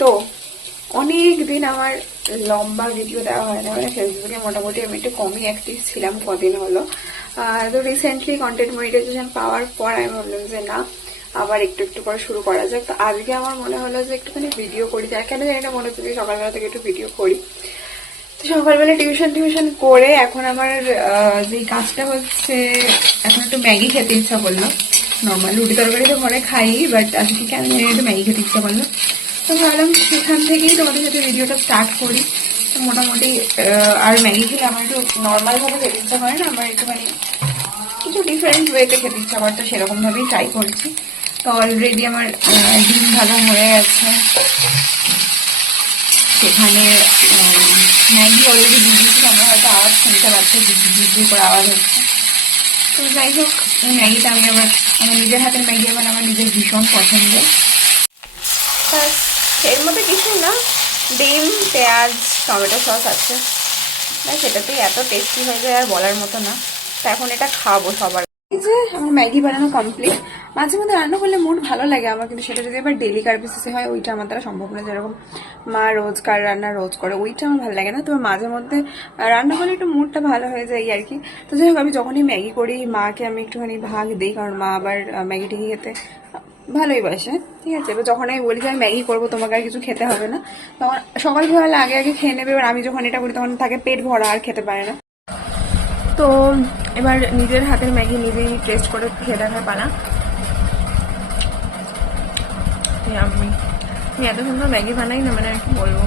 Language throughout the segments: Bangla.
তো অনেক দিন আমার লম্বা ভিডিও দেওয়া হয় না মানে ফেসবুকে মোটামুটি আমি একটু কমই অ্যাক্টিভ ছিলাম কদিন হলো। তো রিসেন্টলি কন্টেন্ট মনিটাইজেশন পাওয়ার পর আমি ভাবলাম যে না, আবার একটু একটু করে শুরু করা যাক। তো আজকে আমার মনে হলো যে একটুখানি ভিডিও করি যায় কেন জানি না মনে হচ্ছে সকালবেলা থেকে একটু ভিডিও করি। তো সকালবেলা টিউশন টিউশন করে এখন আমার যে কাজটা হচ্ছে, এখন একটু ম্যাগি খেতে ইচ্ছা করল। নর্মাল রুটি তরকারি তো ঘরে খাই বাট আজকে কেন জানি একটু ম্যাগি খেতে ইচ্ছা করল। তো ভাবলাম সেখান থেকেই তোমাদের সাথে ভিডিওটা স্টার্ট করি। তো মোটামুটি আর ম্যাগি খেলে আমার একটু নর্মালভাবে খেতে ইচ্ছা করে না, আমার একটুখানি কিছু ডিফারেন্ট ওয়েতে খেতে ইচ্ছা করে, তো সেরকমভাবেই ট্রাই করছি। তো অলরেডি আমার ডিম ভাজা হয়ে গেছে। সেখানে ম্যাগি অলরেডি দিয়ে দিয়েছি আমরা হয়তো আওয়াজ শুনতে পাচ্ছি ঝিঝি করে আওয়াজ হচ্ছে। তো যাই হোক, এই ম্যাগিটা আমি আবার, আমার নিজের হাতের ম্যাগি আবার আমার নিজের ভীষণ পছন্দ এর মধ্যে কিছু না, ডিম, পেঁয়াজ, টমেটো সস আছে। না, সেটাতেই এত টেস্টি হয়ে যায় আর বলার মতো না। তো এখন এটা খাব সবার। এই যে আমার ম্যাগি বানানো কমপ্লিট মাঝে মধ্যে রান্না করলে মুড ভালো লাগে আমার, কিন্তু সেটা যদি আবার ডেলি কার বেসিসে হয়, ওইটা আমার দ্বারা সম্ভব না। যেরকম মা রোজকার রান্না রোজ করে, ওইটা আমার ভালো লাগে না। তবে মাঝে মধ্যে রান্না করলে একটু মুডটা ভালো হয়ে যায় আর কি। তো যাই হোক, আমি যখনই ম্যাগি করি, মাকে আমি একটুখানি ভাগ দিই, কারণ মা আবার ম্যাগি টিগি খেতে ভালোই বাসে ঠিক আছে? এবার যখন আমি বলি যে আমি ম্যাগি করব, তোমাকে আর কিছু খেতে হবে না, তখন সকাল সকালবেলা আগে আগে খেয়ে নেবে। এবার আমি যখন এটা করি তখন তাকে পেট ভরা আর খেতে পারে না। তো এবার নিজের হাতের ম্যাগি নিজেই টেস্ট করে খেয়ে দেখার পালা। আমি এত সুন্দর ম্যাগি বানাই না মানে আর কি বলব?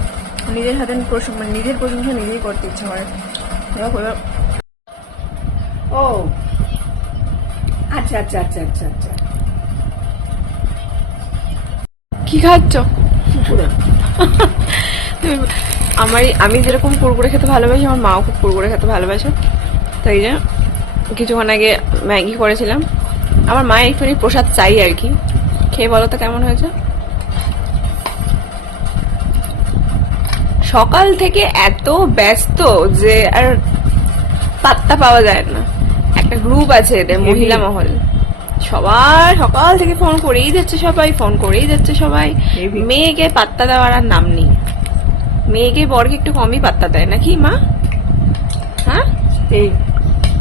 নিজের হাতের মানে নিজের প্রশংসা নিজেই করতে ইচ্ছে করে। দেখো ও! আচ্ছা আচ্ছা আচ্ছা আচ্ছা আচ্ছা। কি খাচ্ছ? আমার আমি যেরকম কুরকুরে খেতে ভালোবাসি আমার মাও খুব কুরকুরে খেতে ভালোবাসে। তাই যে কিছুক্ষণ আগে ম্যাগি করেছিলাম। আমার মা একটুখানি প্রসাদ চাই আর কি। খেয়ে বলো তো কেমন হয়েছে? সকাল থেকে এত ব্যস্ত যে আর পাত্তা পাওয়া যায় না। একটা গ্রুপ আছে এদের মহিলা মহল। সবার সকাল থেকে ফোন করেই যাচ্ছে সবাই ফোন করেই যাচ্ছে সবাই। মেয়েকে পাত্তা দেওয়ার আর নাম নেই। মেয়েকে বরকে একটু কমই পাত্তা দেয় নাকি মা? হ্যাঁ? এই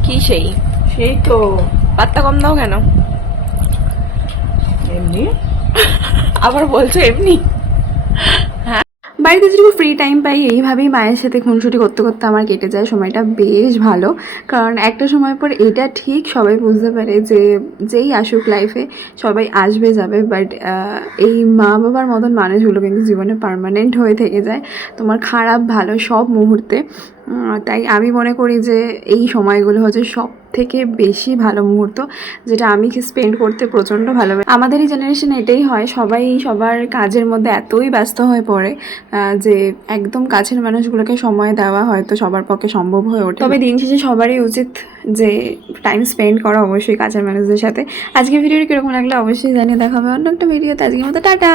কি সেই? সেই তো। পাত্তা কম দাও কেন? এমনি। আবার বলছো এমনি? বাড়িতে যেটুকু ফ্রি টাইম পাই, এইভাবেই মায়ের সাথে খুনসুটি করতে করতে আমার কেটে যায়। সময়টা বেশ ভালো। কারণ একটা সময় পর এটা ঠিক সবাই বুঝতে পারে যে, যেই আসুক লাইফে সবাই আসবে, যাবে। বাট এই মা বাবার মতন মানুষগুলো কিন্তু জীবনে পারমানেন্ট হয়ে থেকে যায়। তোমার খারাপ, ভালো সব মুহূর্তে। তাই আমি মনে করি যে এই সময়গুলো হচ্ছে সব থেকে বেশি ভালো মুহূর্ত, যেটা আমি স্পেন্ড করতে প্রচণ্ড ভালোবাসি। আমাদের এই জেনারেশন এটাই হয়, সবাই সবার কাজের মধ্যে এতই ব্যস্ত হয়ে পড়ে যে একদম কাছের মানুষগুলোকে সময় দেওয়া হয়তো সবার পক্ষে সম্ভব হয়ে ওঠে। তবে দিন শেষে সবারই উচিত যে টাইম স্পেন্ড করা অবশ্যই কাছের মানুষদের সাথে। আজকে ভিডিওটি কীরকম লাগল অবশ্যই জানিয়ে দেখা হবে অন্য একটা ভিডিওতে আজকের মতো টাটা!